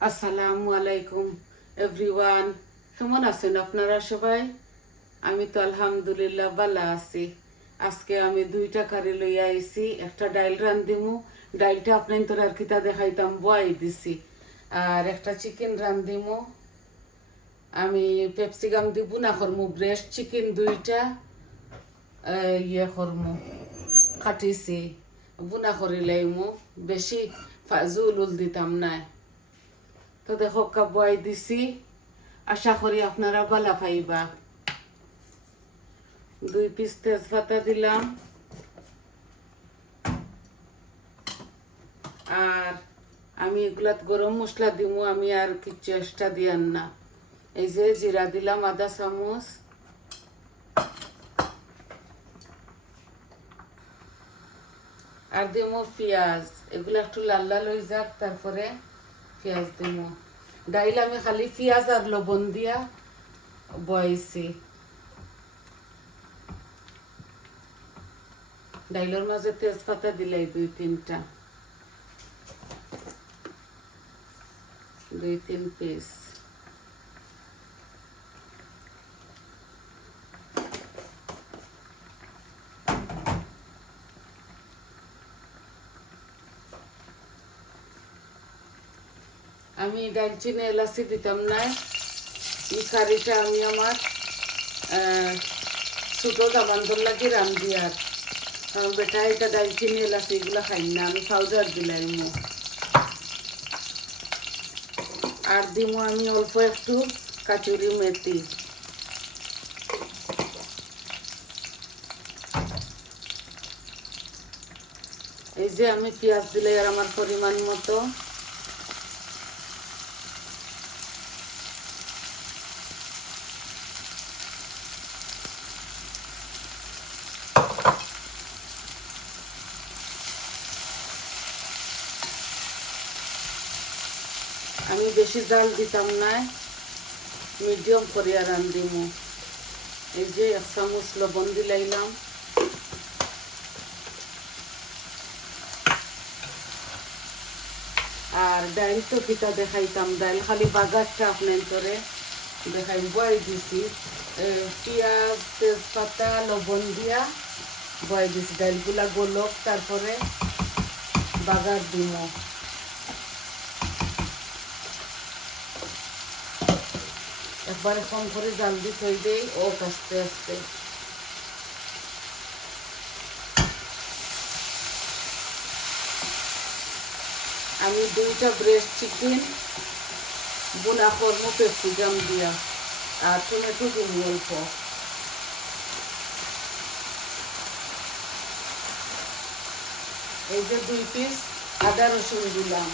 আসসালামু আলাইকুম এভরিওয়ান, কেমন আছেন আপনারা সবাই? আমি তো আলহামদুলিল্লাহ ভালো আছি। আজকে আমি দুইটা কারি লইয়া আইছি। একটা ডাইল রান্ধিমু, ডাইলটা আপনার তোর আর কিতা দেখাইতাম বয়াই দিছি। আর একটা চিকেন রান্ধিমু। আমি পেপসিকাম দিব না করমু, ব্রেস্ট চিকেন দুইটা ইয়ে করমু, কাটিছি বুনা করি লাইমু, বেশি জুল উল দিতাম না। তো দেখো কাবাই দিছি, আশা করি আপনারা ভালো পাইবা। 2 পিস তেজপাতা দিলাম, আর আমি এগুলাত গরম মশলা দিমু, আমি আর কিছু এক্সট্রা দিয়ান না। এই যে জিরা দিলাম আধা চামচ, আর দিমু পেঁয়াজ। এগুলা একটু লাল লাল হয়ে যাক, তারপরে পেঁয়াজ দিমু। ডাইল আমি খালি পেঁয়াজ আর লবণ দিয়া বয়েছি। ডাইলের মাঝে তেজপাতা দিলাই 2-3টা, 2-3 পিস। আমি দারচিনি এলাচি দিতাম না। এই কারিটা আমি আমার ছোটো জামানদর লাগি রান্ধি। আর কারণ বেটা এটা দারচিনি এলাচি এগুলো খাই না, আমি পাউডার দিলাইমু। আর দিমু আমি অল্প একটু কাচুরি মেথি। এই যে আমি পেঁয়াজ দিলে আর আমার পরিমাণ মতো। আমি বেশি জাল দিতাম না, মিডিয়াম করিয়া রান্ধিমু। এই যে 1 চামচ লবণ দিলাইলাম। আর ডাইল তো কিতা দেখাইতাম, ডাইল খালি বাগারটা আপনার করে দেখাই বয় দিছি। পেঁয়াজ তেজপাতা লবণ দিয়া বয় দিছি। ডাইলগুলা গোলক, তারপরে বাগার দিমু। একবারে কম করে জাল দিয়ে থই দেই ও আস্তে আস্তে। আমি 2টা ব্রেস্ট চিকেন বুনা করবো পেপসিকাম দিয়া, আর টমেটো দিব অল্প। এই যে 2 পিস আদা রসুন দিলাম।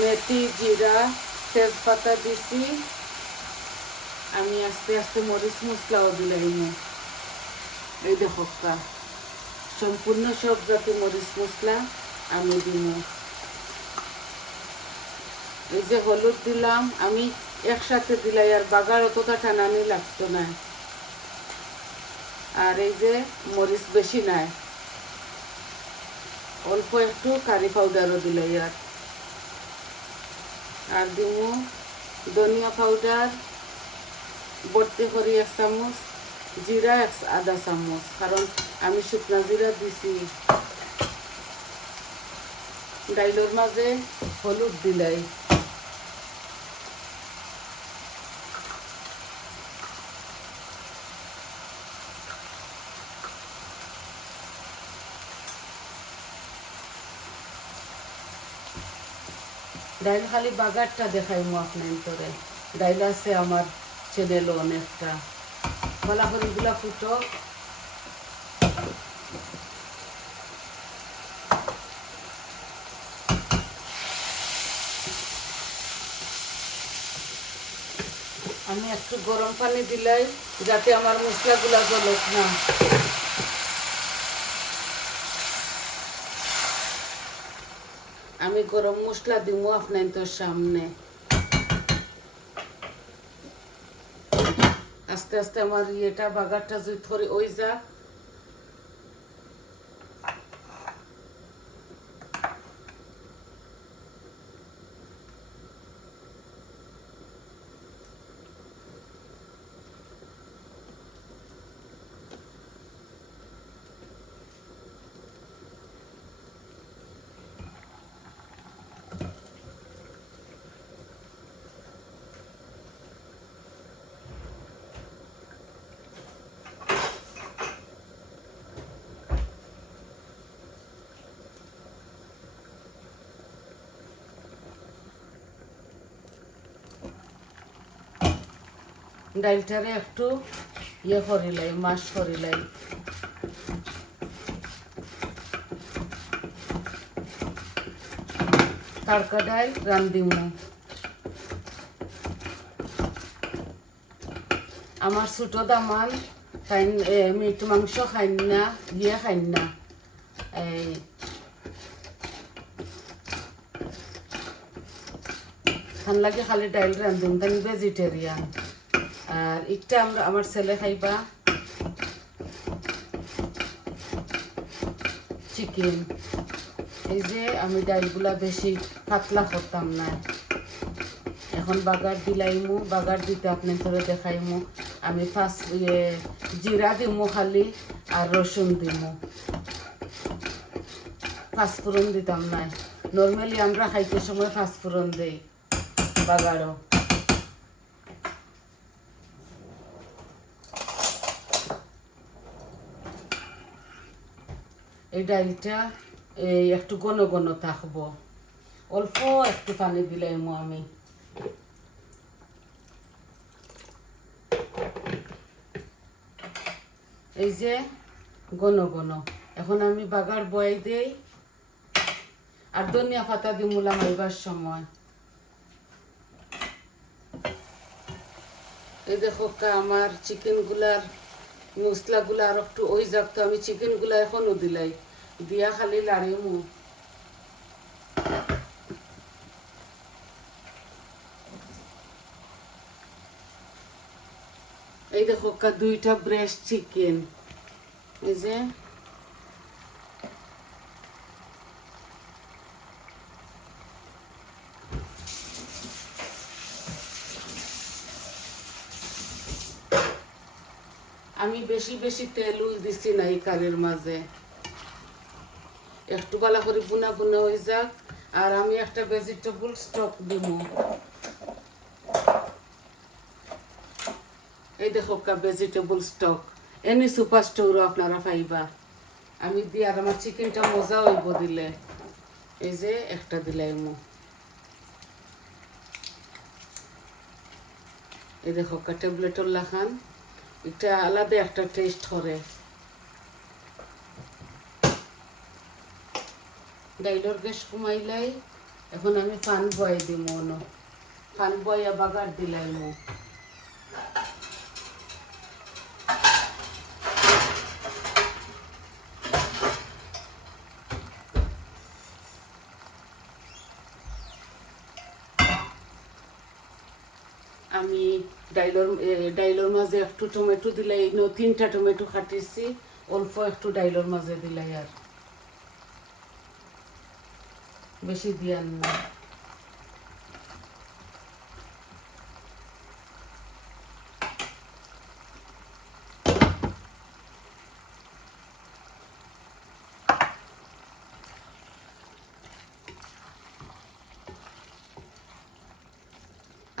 মেথি জিরা তেজপাতা দিছি। আমি আস্তে আস্তে মরিচ মশলাও দিলাইমু। এই দেখো সম্পূর্ণ সব জাতি মরিচ মশলা আমি দিমু। এই যে হলুদ দিলাম, আমি একসাথে দিলাই, আর বাগার অতটা টানানি লাগতো না। আর এই যে মরিচ বেশি নাই, অল্প একটু কারি পাউডারও দিলাই। আর দিমু ধনিয়া পাউডার ভর্তি করি 1 চামচ, জিরা আধা চামচ, কারণ আমি শুকনা জিরা দিছি। ডাইলের মাঝে হলুদ দিলাই। ডাইল খালি বাগারটা দেখাইমু আপনার তোরে। ডাইল আছে আমার চ্যানেলও অনেকটা। ভালো করে এগুলা ফুটো। আমি একটু গরম পানি দিলাই যাতে আমার মশলাগুলা জ্বলক না। আমি গরম মশলা দিব আপনার সামনে। আস্তে আস্তে আমার ইয়েটা বাগারটা যদি থরে ওই যাক। ডাইলটারে একটু ইয়ে করিলাই, মাশ করিলাই। তারকা ডাইল রান্ধিমু। আমার ছোট দামান খাইন মিট মাংস খাইন না, ইয়ে খাইন না, এই খান লাগে খালি ডাইল রান্ধিম, তাই ভেজিটেরিয়ান। আর একটা আমার ছেলে খাইবা চিকেন। এই যে আমি ডাইলগুলা বেশি পাতলা করতাম না, এখন বাগার দিলাইমু। বাগার দিতে আপনার ধরে দেখাইমু। আমি ফার্স্ট জিরা দিমু খালি, আর রসুন দিমু, পাঁচফোড়ন দিতাম না। নর্মালি আমরা খাইতে সময় পাঁচফোড়ন দেই বাগারও। এই ডাইলটা একটু ঘন ঘন থাকবো, অল্প একটু পানি দিলাইমু আমি। এই যে ঘন ঘন। এখন আমি বাগার বয়াই দেই, আর ধনিয়া পাতা দিমুলাম আইবার সময়। এই দেখো আমার চিকেন গুলার মশলাগুলা আর একটু ওই যাক, তো আমি চিকেন গুলা এখনো দিলাই, দিয়া খালি লাড়িমু। এই দেখো দুইটা ব্রেস্ট চিকেন। এই যে আমি বেশি বেশি তেল উল দিছি না এই কারির মাঝে, একটু ভালো করে বুনা বুনা হয়ে যাক। আর আমি একটা ভেজিটেবল স্টক দিব। এই দেখো ভেজিটেবল স্টক, এনি সুপার স্টোরও আপনারা পাইবা। আমি দিয়ে আর আমার চিকেনটা মজা হইব দিলে। এই যে একটা দিলাইমু। এই দেখো ট্যাবলেটর লাখান, এটা আলাদা একটা টেস্ট করে। ডাইলর গ্যাস কমাইলাই। এখন আমি পান বয় দিম, পান বয়া বাগার দিলাইমু। আমি ডাইলর মাঝে একটু টমেটো দিলাই, 3টা টমেটো কাটিছি, অল্প একটু ডাইলর মাঝে দিলাই, আর বেশি দিয়ান না।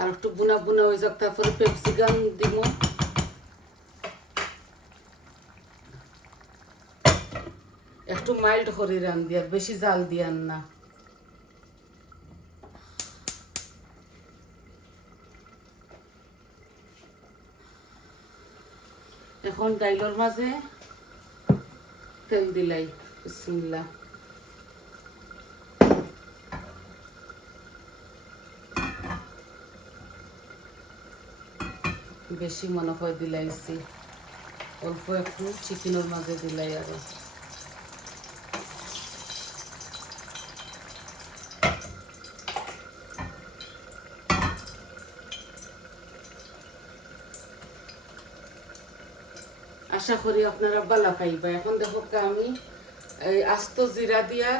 আর একটু বুনা বুনা হয়ে যাক, তারপরে পেপসিকাম দিব। একটু মাইল্ড করে রান্ধি, আর বেশি জাল দিয়ান না। এখন ডাইলর মাঝে তেল দিলাই, বিসমিল্লাহ। বেশি মনে হয় দিলাইছি, অল্প একটু চিকেনের মাঝে দিলাই আরো। আশা করি আপনারা ভালো পাইবা। এখন দেখো আমি এই আস্ত জিরা দিয়া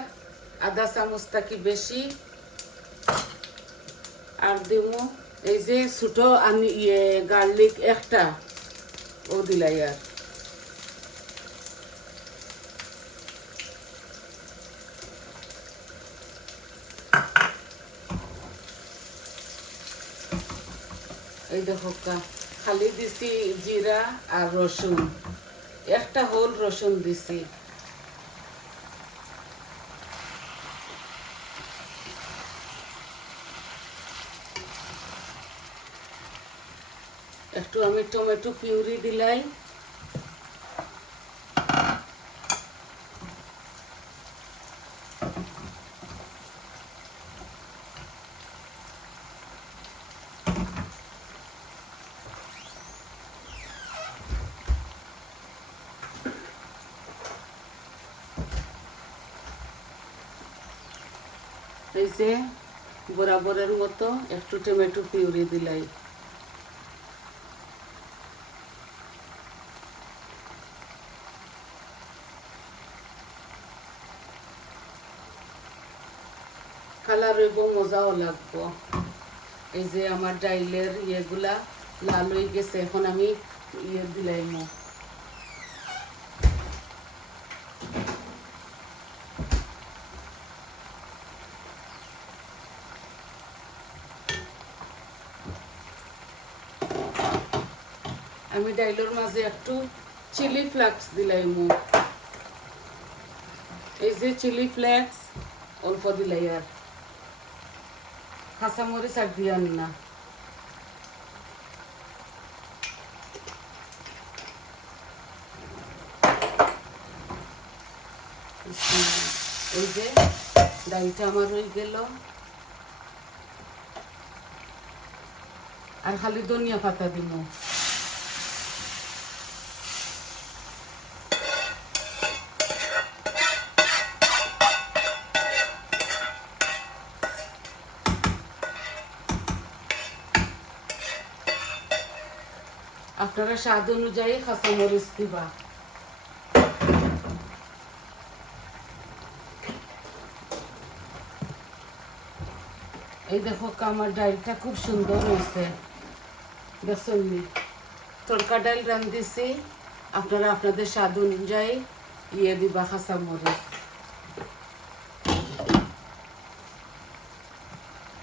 আধা চামচ থাকি বেশি আর দিব এই যে ছোট আমি গার্লিক একটা ও দিলাই আর এই দেখো খালি দিছি জিরা আর রসুন, একটা হোল রসুন দিছি। একটু আমি টমেটো পিউরি দিলাই, এই যে বরাবরের মতো একটু টমেটো পিউরি দিলাই। কালার হইব, মজাও লাগবো। এই যে আমার ডাইলের ইয়েগুলা লাল হয়ে গেছে, এখন আমি দিলাইম। আমি ডাইলের মাঝে একটু চিলি ফ্লেক্স দিলাইম। এই যে চিলি ফ্লেক্স অল্প দিলাই আর কাঁচামরিচ আর দিয়ান না। এই যে ডালটা আমার হয়ে গেল, আর খালি ধনিয়া পাতা দিব। আপনারা স্বাদ অনুযায়ী কাঁচামরিচ দিবা। এই দেখো আমার ডালটা খুব সুন্দর হয়েছে, দেখছেন? তড়কা ডাল রাঁধিছি, আপনারা আপনাদের স্বাদ অনুযায়ী দিবা কাঁচামরিচ।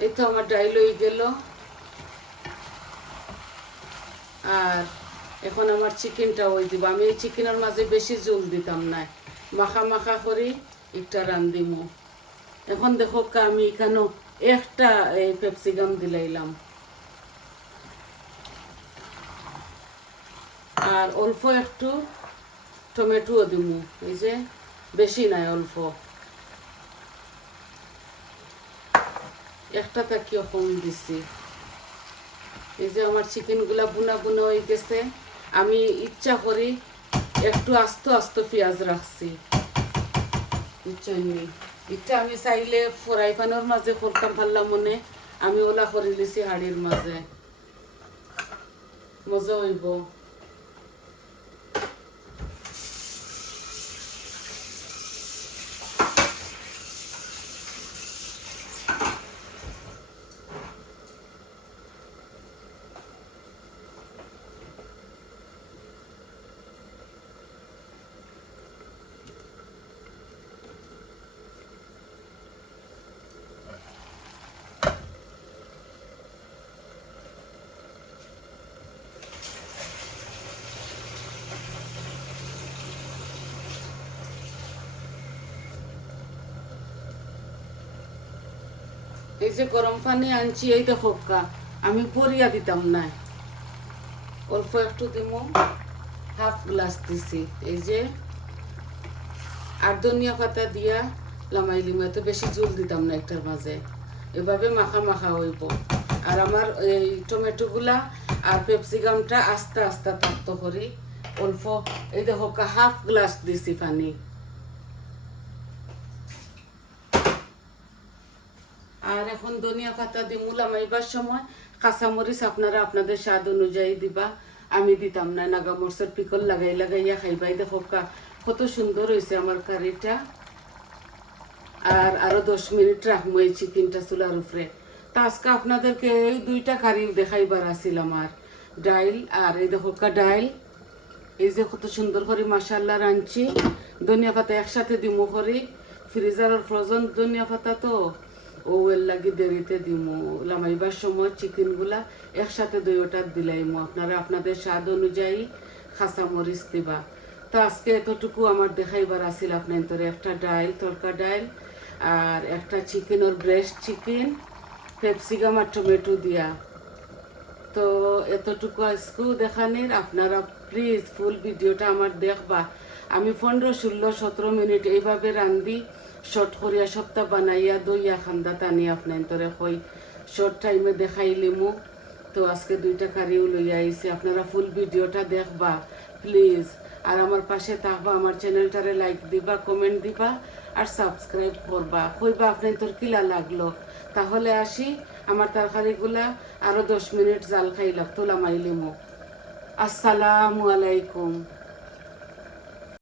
এই তো আমার ডাল হয়ে গেল। আর এখন আমার চিকেনটা ওই দিব। আমি এই চিকেনের মাঝে বেশি জল দিতাম না, মাখা মাখা করি একটা রাঁধিম। এখন দেখো আমি এখানে একটা পেপসিকাম দিলাইলাম, আর অল্প একটু টমেটোও দিব। এই যে বেশি নাই, অল্প একটা তাকিও কম দিছি। এই যে আমার চিকেনগুলা বুনা বুনা হয়ে গেছে। আমি ইচ্ছা করি একটু আস্ত আস্ত পেঁয়াজ রাখছি, এটা আমি চাইলে ফ্রাই প্যানের মাঝে করতাম পারলাম মনে, আমি ওলা করে লিছি হাড়ির মাঝে, মজা হইব। এই যে গরম পানি আনছি, এই দেখো আমি পরিয়া দিতাম না, অল্প একটু দিব, হাফ গ্লাস দিছি। এই যে আর ধনিয়া পাতা দিয়া লামাইলিম, এত বেশি জল দিতাম না একটার মাঝে, এভাবে মাখা মাখা হইব। আর আমার এই টমেটোগুলা আর পেপসিকামটা আস্তে আস্তে তক্ত করি অল্প। এই দেখো হাফ গ্লাস দিছি পানি। আর এখন ধনিয়া পাতা দি লামাইবার সময় কাঁচামরিচ আপনারা আপনাদের স্বাদ অনুযায়ী দিবা। আমি দিতাম না, নাগামরিচের পিকল লাগাই লাগাইয়া খাইবাই। দেখো কত সুন্দর হয়েছে আমার কারিটা। আর আরো 10 মিনিট রাখবো এই চিকেনটা চুলার উপরে। তা আজকে আপনাদেরকে এই 2টা কারি দেখাইবার আছিল আমার, ডাইল আর এই দেখো ডাইল। এই যে কত সুন্দর করে মাশাআল্লাহ রাঁধছি। ধনিয়া পাতা একসাথে দিমু করি, ফ্রিজারের ফ্রোজেন ধনিয়া পাতা তো ও এর লাগি দেরিতে দিমু। লামাইবার সময় চিকেনগুলা একসাথে দুইটা দিলাইমু। আপনারা আপনাদের স্বাদ অনুযায়ী খাসা মরিচ দিবা। তো আজকে এতটুকু আমার দেখাইবার আছিল আপনাদের। একটা ডাইল, তরকা ডাইল, আর একটা চিকেনের ব্রেস্ট চিকেন, পেপসিকাম আর টমেটো দিয়া। তো এতটুকু আজকেও দেখানির। আপনারা প্লিজ ফুল ভিডিওটা আমার দেখবা। আমি 15, 16, 17 মিনিট এইভাবে রান্ধি, শর্ট করিয়া সপ্তাহ বানাইয়া দইয়া খান্দা টানি আপনার কই শর্ট টাইমে দেখাইলিমু। তো আজকে 2টা কারিও লইয়া আইছি। আপনারা ফুল ভিডিওটা দেখবা প্লিজ। আর আমার পাশে থাকবা, আমার চ্যানেলটারে লাইক দিবা, কমেন্ট দিবা আর সাবস্ক্রাইব করবা। কইবা আপনার কিলা লাগলো। তাহলে আসি, আমার তরকারিগুলা আরো 10 মিনিট জাল খাইলাম, তোলা মাইলিমু। আসসালামু আলাইকুম।